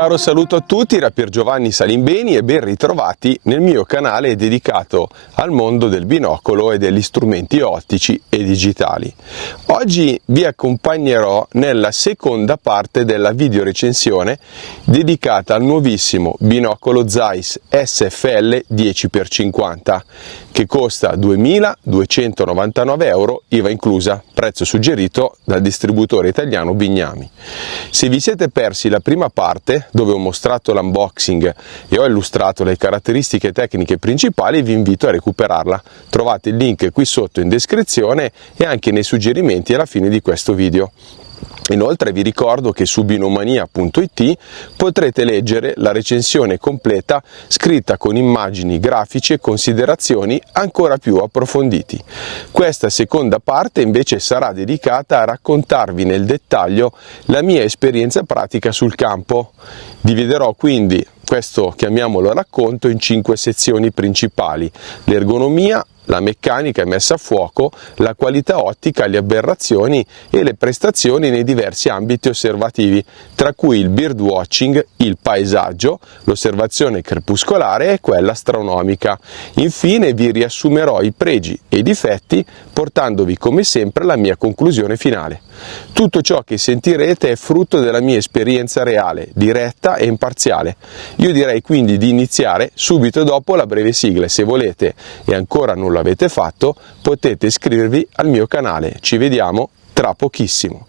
caro saluto a tutti da Piergiovanni Salimbeni e ben ritrovati nel mio canale dedicato al mondo del binocolo e degli strumenti ottici e digitali. Oggi vi accompagnerò nella seconda parte della video recensione dedicata al nuovissimo binocolo Zeiss SFL 10x50 che costa 2.299 euro IVA inclusa, prezzo suggerito dal distributore italiano Bignami. Se vi siete persi la prima parte, dove ho mostrato l'unboxing e ho illustrato le caratteristiche tecniche principali, vi invito a recuperarla. Trovate il link qui sotto in descrizione e anche nei suggerimenti alla fine di questo video. Inoltre vi ricordo che su binomania.it potrete leggere la recensione completa scritta con immagini, grafici e considerazioni ancora più approfonditi. Questa seconda parte invece sarà dedicata a raccontarvi nel dettaglio la mia esperienza pratica sul campo. Dividerò quindi questo, chiamiamolo racconto, in 5 sezioni principali: l'ergonomia, la meccanica e messa a fuoco, la qualità ottica, le aberrazioni e le prestazioni nei diversi ambiti osservativi, tra cui il birdwatching, il paesaggio, l'osservazione crepuscolare e quella astronomica. Infine vi riassumerò i pregi e i difetti, portandovi come sempre alla mia conclusione finale. Tutto ciò che sentirete è frutto della mia esperienza reale, diretta e imparziale. Io direi quindi di iniziare subito dopo la breve sigla. Se volete e ancora non l'avete fatto, potete iscrivervi al mio canale. Ci vediamo tra pochissimo.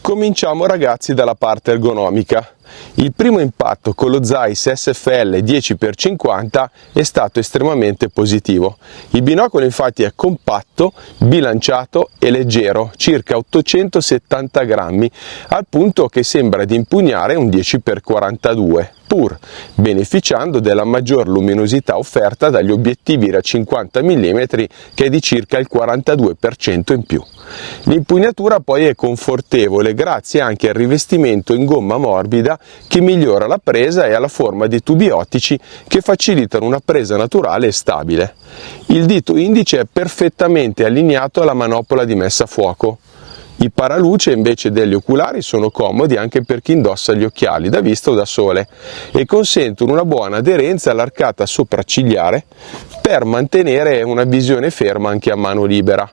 Cominciamo ragazzi dalla parte ergonomica. Il primo impatto con lo Zeiss SFL 10x50 è stato estremamente positivo. Il binocolo infatti è compatto, bilanciato e leggero, circa 870 grammi, al punto che sembra di impugnare un 10x42, pur beneficiando della maggior luminosità offerta dagli obiettivi da 50 mm che è di circa il 42% in più. L'impugnatura poi è confortevole grazie anche al rivestimento in gomma morbida che migliora la presa e alla forma di tubi ottici che facilitano una presa naturale e stabile. Il dito indice è perfettamente allineato alla manopola di messa a fuoco. I paraluce invece degli oculari sono comodi anche per chi indossa gli occhiali da vista o da sole e consentono una buona aderenza all'arcata sopraccigliare per mantenere una visione ferma anche a mano libera.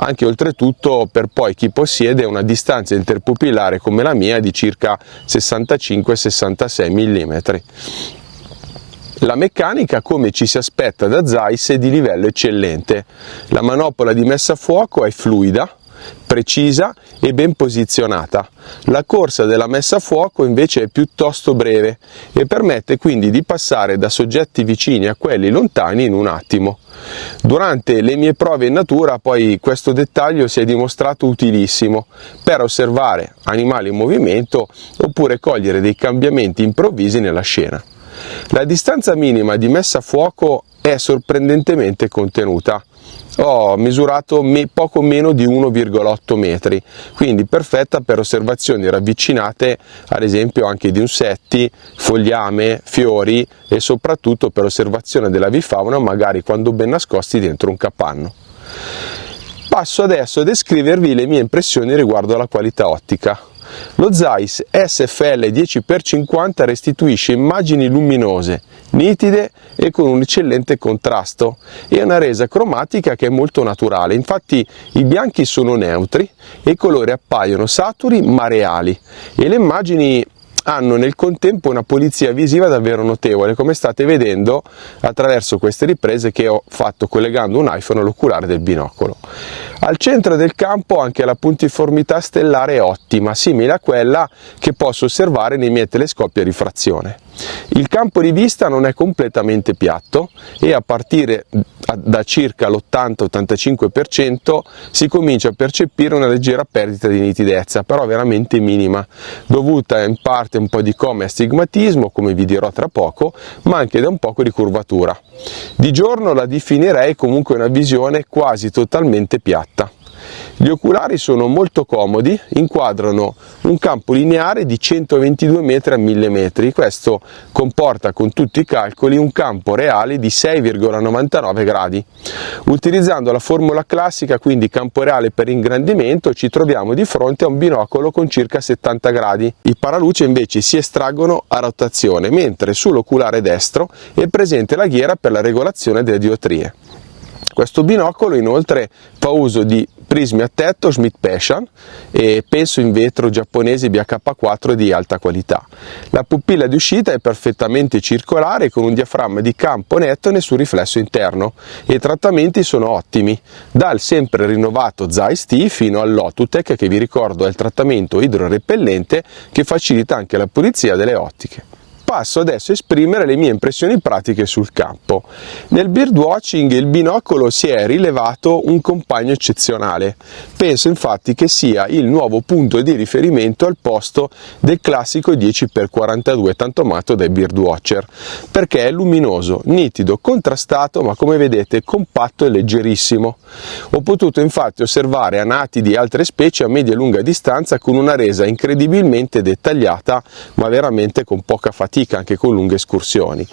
Anche oltretutto per poi chi possiede una distanza interpupillare come la mia di circa 65-66 mm. La meccanica, come ci si aspetta da Zeiss, è di livello eccellente. La manopola di messa a fuoco è fluida, precisa e ben posizionata. La corsa della messa a fuoco invece è piuttosto breve e permette quindi di passare da soggetti vicini a quelli lontani in un attimo. Durante le mie prove in natura poi questo dettaglio si è dimostrato utilissimo per osservare animali in movimento oppure cogliere dei cambiamenti improvvisi nella scena. La distanza minima di messa a fuoco è sorprendentemente contenuta. Ho misurato poco meno di 1,8 metri, quindi perfetta per osservazioni ravvicinate, ad esempio anche di insetti, fogliame, fiori e soprattutto per osservazione dell'avifauna, magari quando ben nascosti dentro un capanno. Passo adesso a descrivervi le mie impressioni riguardo alla qualità ottica. Lo Zeiss SFL 10x50 restituisce immagini luminose, nitide e con un eccellente contrasto e una resa cromatica che è molto naturale. Infatti i bianchi sono neutri e i colori appaiono saturi ma reali e le immagini hanno nel contempo una pulizia visiva davvero notevole, come state vedendo attraverso queste riprese che ho fatto collegando un iPhone all'oculare del binocolo. Al centro del campo anche la puntiformità stellare è ottima, simile a quella che posso osservare nei miei telescopi a rifrazione. Il campo di vista non è completamente piatto e a partire da circa l'80-85% si comincia a percepire una leggera perdita di nitidezza, però veramente minima, dovuta in parte un po' di come astigmatismo, come vi dirò tra poco, ma anche da un poco di curvatura. Di giorno la definirei comunque una visione quasi totalmente piatta. Gli oculari sono molto comodi, inquadrano un campo lineare di 122 metri a 1000 metri, questo comporta con tutti i calcoli un campo reale di 6,99 gradi. Utilizzando la formula classica, quindi campo reale per ingrandimento, ci troviamo di fronte a un binocolo con circa 70 gradi. I paraluce invece si estraggono a rotazione, mentre sull'oculare destro è presente la ghiera per la regolazione delle diotrie. Questo binocolo inoltre fa uso di prismi a tetto Schmidt-Peschan e penso in vetro giapponese BH4 di alta qualità. La pupilla di uscita è perfettamente circolare con un diaframma di campo netto e nessun riflesso interno e i trattamenti sono ottimi, dal sempre rinnovato Zeiss T fino all'Otutec, che vi ricordo è il trattamento idrorepellente che facilita anche la pulizia delle ottiche. Passo adesso a esprimere le mie impressioni pratiche sul campo. Nel birdwatching il binocolo si è rivelato un compagno eccezionale. Penso infatti che sia il nuovo punto di riferimento al posto del classico 10x42 tanto amato dai birdwatcher, perché è luminoso, nitido, contrastato, ma come vedete compatto e leggerissimo. Ho potuto infatti osservare anati di altre specie a media e lunga distanza con una resa incredibilmente dettagliata, ma veramente con poca fatica, anche con lunghe escursioni.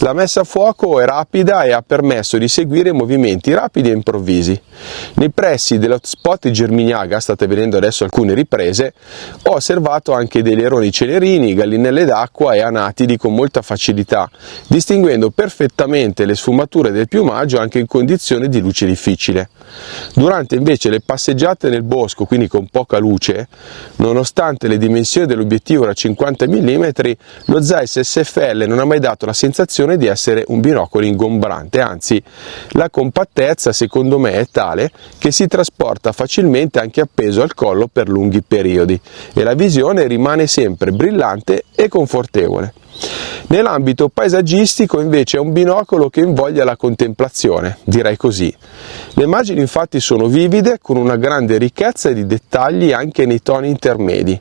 La messa a fuoco è rapida e ha permesso di seguire movimenti rapidi e improvvisi. Nei pressi dell'hotspot di Germignaga, state vedendo adesso alcune riprese, ho osservato anche dei leroni celerini, gallinelle d'acqua e anatidi con molta facilità, distinguendo perfettamente le sfumature del piumaggio anche in condizioni di luce difficile. Durante invece le passeggiate nel bosco, quindi con poca luce, nonostante le dimensioni dell'obiettivo da 50 mm, lo Zeiss SFL non ha mai dato la sensazione di essere un binocolo ingombrante, anzi la compattezza secondo me è tale che si trasporta facilmente anche appeso al collo per lunghi periodi e la visione rimane sempre brillante e confortevole. Nell'ambito paesaggistico invece è un binocolo che invoglia la contemplazione, direi così. Le immagini infatti sono vivide, con una grande ricchezza di dettagli anche nei toni intermedi.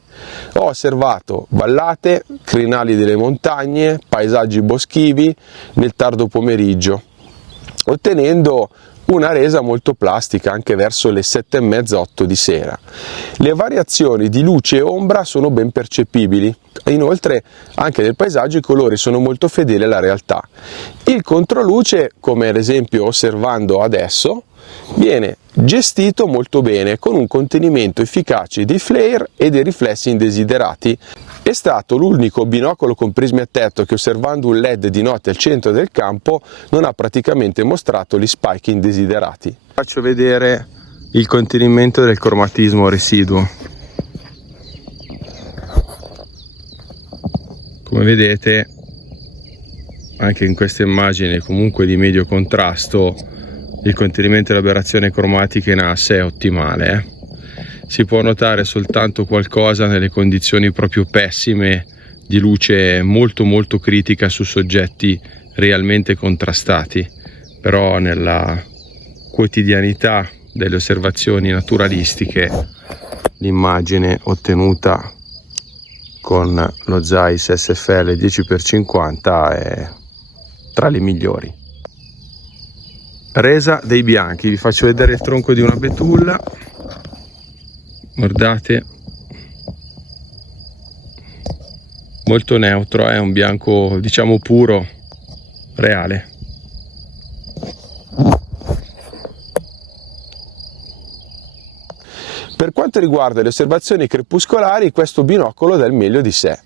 Ho osservato vallate, crinali delle montagne, paesaggi boschivi nel tardo pomeriggio, ottenendo una resa molto plastica anche verso le 7:30-8 di sera. Le variazioni di luce e ombra sono ben percepibili. Inoltre anche nel paesaggio i colori sono molto fedeli alla realtà. Il controluce, come ad esempio osservando adesso, viene gestito molto bene con un contenimento efficace dei flare e dei riflessi indesiderati. È stato l'unico binocolo con prismi a tetto che, osservando un LED di notte al centro del campo, non ha praticamente mostrato gli spike indesiderati. Faccio vedere il contenimento del cromatismo residuo. Come vedete, anche in queste immagini comunque di medio contrasto, il contenimento delle aberrazioni cromatiche in asse è ottimale. Si può notare soltanto qualcosa nelle condizioni proprio pessime di luce molto critica su soggetti realmente contrastati, però nella quotidianità delle osservazioni naturalistiche l'immagine ottenuta con lo Zeiss SFL 10x50 è tra le migliori. Resa dei bianchi, vi faccio vedere il tronco di una betulla. Guardate, molto neutro, è un bianco diciamo puro, reale. Per quanto riguarda le osservazioni crepuscolari, questo binocolo dà il meglio di sé.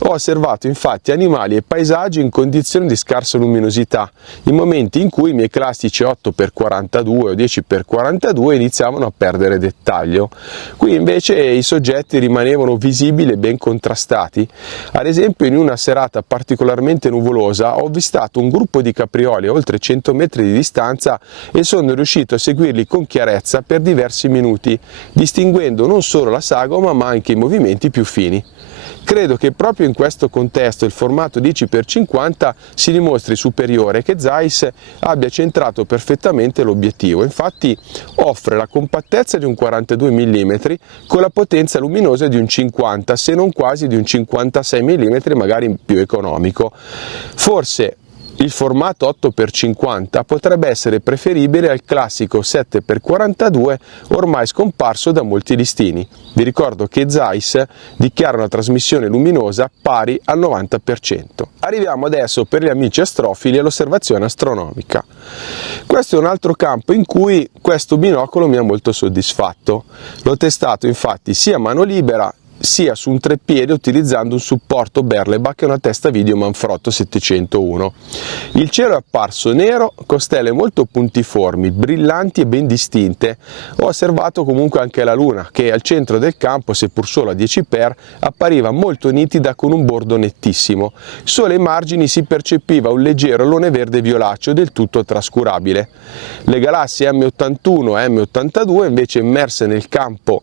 Ho osservato infatti animali e paesaggi in condizioni di scarsa luminosità, in momenti in cui i miei classici 8x42 o 10x42 iniziavano a perdere dettaglio. Qui invece i soggetti rimanevano visibili e ben contrastati. Ad esempio, in una serata particolarmente nuvolosa ho avvistato un gruppo di caprioli a oltre 100 metri di distanza e sono riuscito a seguirli con chiarezza per diversi minuti, distinguendo non solo la sagoma ma anche i movimenti più fini. Credo che proprio in questo contesto il formato 10x50 si dimostri superiore e che Zeiss abbia centrato perfettamente l'obiettivo. Infatti offre la compattezza di un 42 mm con la potenza luminosa di un 50, se non quasi di un 56 mm, magari più economico. Forse il formato 8x50 potrebbe essere preferibile al classico 7x42 ormai scomparso da molti listini. Vi ricordo che Zeiss dichiara una trasmissione luminosa pari al 90%. Arriviamo adesso, per gli amici astrofili, all'osservazione astronomica. Questo è un altro campo in cui questo binocolo mi ha molto soddisfatto. L'ho testato infatti sia a mano libera sia su un treppiede utilizzando un supporto Berlebach e una testa video Manfrotto 701. Il cielo è apparso nero con stelle molto puntiformi, brillanti e ben distinte. Ho osservato comunque anche la luna che al centro del campo, seppur solo a 10x, appariva molto nitida con un bordo nettissimo. Solo ai margini si percepiva un leggero alone verde violaceo del tutto trascurabile. Le galassie M81 e M82 invece immerse nel campo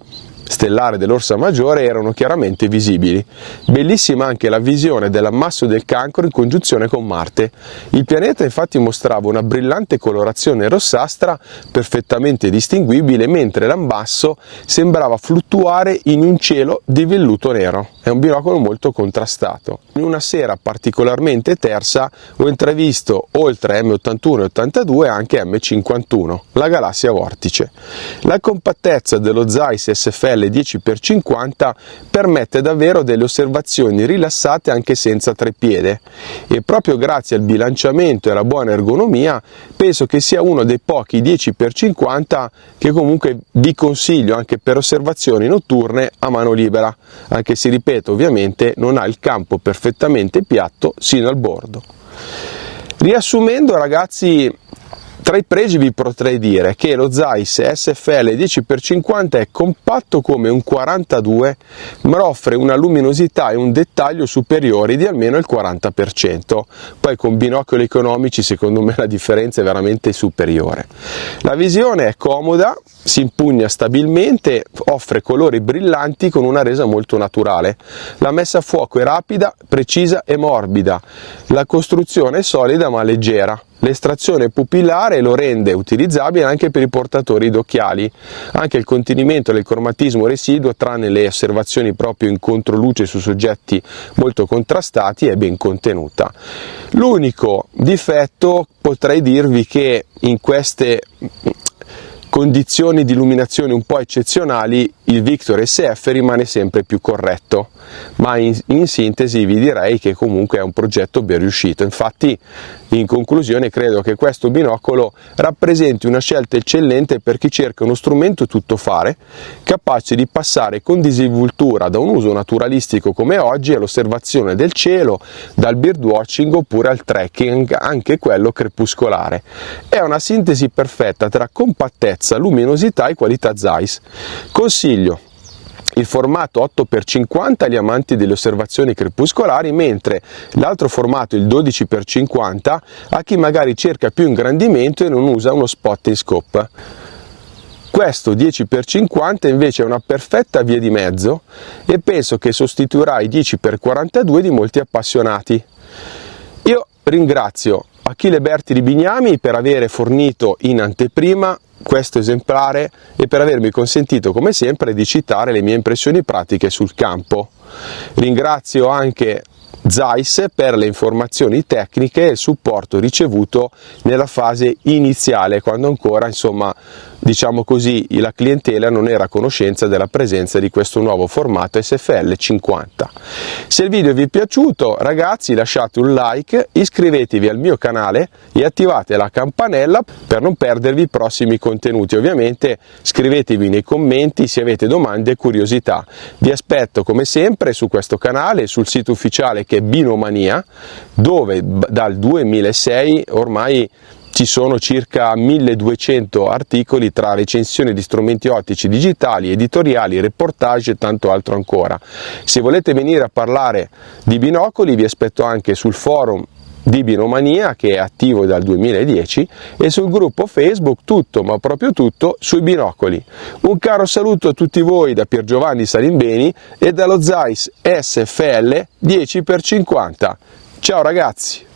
stellare dell'Orsa Maggiore erano chiaramente visibili. Bellissima anche la visione dell'ammasso del Cancro in congiunzione con Marte. Il pianeta infatti mostrava una brillante colorazione rossastra perfettamente distinguibile, mentre l'ammasso sembrava fluttuare in un cielo di velluto nero. È un binocolo molto contrastato. In una sera particolarmente tersa ho intravisto oltre M81 e 82 anche M51, la galassia vortice. La compattezza dello Zeiss SFL 10x50 permette davvero delle osservazioni rilassate anche senza treppiede e proprio grazie al bilanciamento e alla buona ergonomia penso che sia uno dei pochi 10x50 che comunque vi consiglio anche per osservazioni notturne a mano libera, anche se ripeto ovviamente non ha il campo perfettamente piatto sino al bordo. Riassumendo ragazzi, tra i pregi vi potrei dire che lo Zeiss SFL 10x50 è compatto come un 42 ma offre una luminosità e un dettaglio superiori di almeno il 40%. Poi con binocoli economici secondo me la differenza è veramente superiore. La visione è comoda, si impugna stabilmente, offre colori brillanti con una resa molto naturale. La messa a fuoco è rapida, precisa e morbida. La costruzione è solida ma leggera. L'estrazione pupillare lo rende utilizzabile anche per i portatori d'occhiali. Anche il contenimento del cromatismo residuo, tranne le osservazioni proprio in controluce su soggetti molto contrastati, è ben contenuta. L'unico difetto potrei dirvi che in queste condizioni di illuminazione un po' eccezionali il Victor SF rimane sempre più corretto, ma in sintesi vi direi che comunque è un progetto ben riuscito. Infatti in conclusione credo che questo binocolo rappresenti una scelta eccellente per chi cerca uno strumento tuttofare capace di passare con disinvoltura da un uso naturalistico come oggi all'osservazione del cielo, dal birdwatching oppure al trekking, anche quello crepuscolare. È una sintesi perfetta tra compattezza, luminosità e qualità Zeiss. Consiglio il formato 8x50 agli amanti delle osservazioni crepuscolari, mentre l'altro formato, il 12x50, a chi magari cerca più ingrandimento e non usa uno spotting scope. Questo 10x50 invece è una perfetta via di mezzo e penso che sostituirà i 10x42 di molti appassionati. Io ringrazio Achille Berti di Bignami per aver fornito in anteprima questo esemplare e per avermi consentito come sempre di citare le mie impressioni pratiche sul campo. Ringrazio anche Zeiss per le informazioni tecniche e il supporto ricevuto nella fase iniziale, quando ancora diciamo così, la clientela non era a conoscenza della presenza di questo nuovo formato SFL 50. Se il video vi è piaciuto ragazzi lasciate un like, iscrivetevi al mio canale e attivate la campanella per non perdervi i prossimi contenuti. Ovviamente scrivetevi nei commenti se avete domande e curiosità. Vi aspetto come sempre su questo canale, sul sito ufficiale che è Binomania, dove dal 2006 ormai ci sono circa 1200 articoli tra recensioni di strumenti ottici digitali, editoriali, reportage e tanto altro ancora. Se volete venire a parlare di binocoli vi aspetto anche sul forum di Binomania, che è attivo dal 2010, e sul gruppo Facebook tutto, ma proprio tutto, sui binocoli. Un caro saluto a tutti voi da Piergiovanni Salimbeni e dallo Zeiss SFL 10x50. Ciao ragazzi!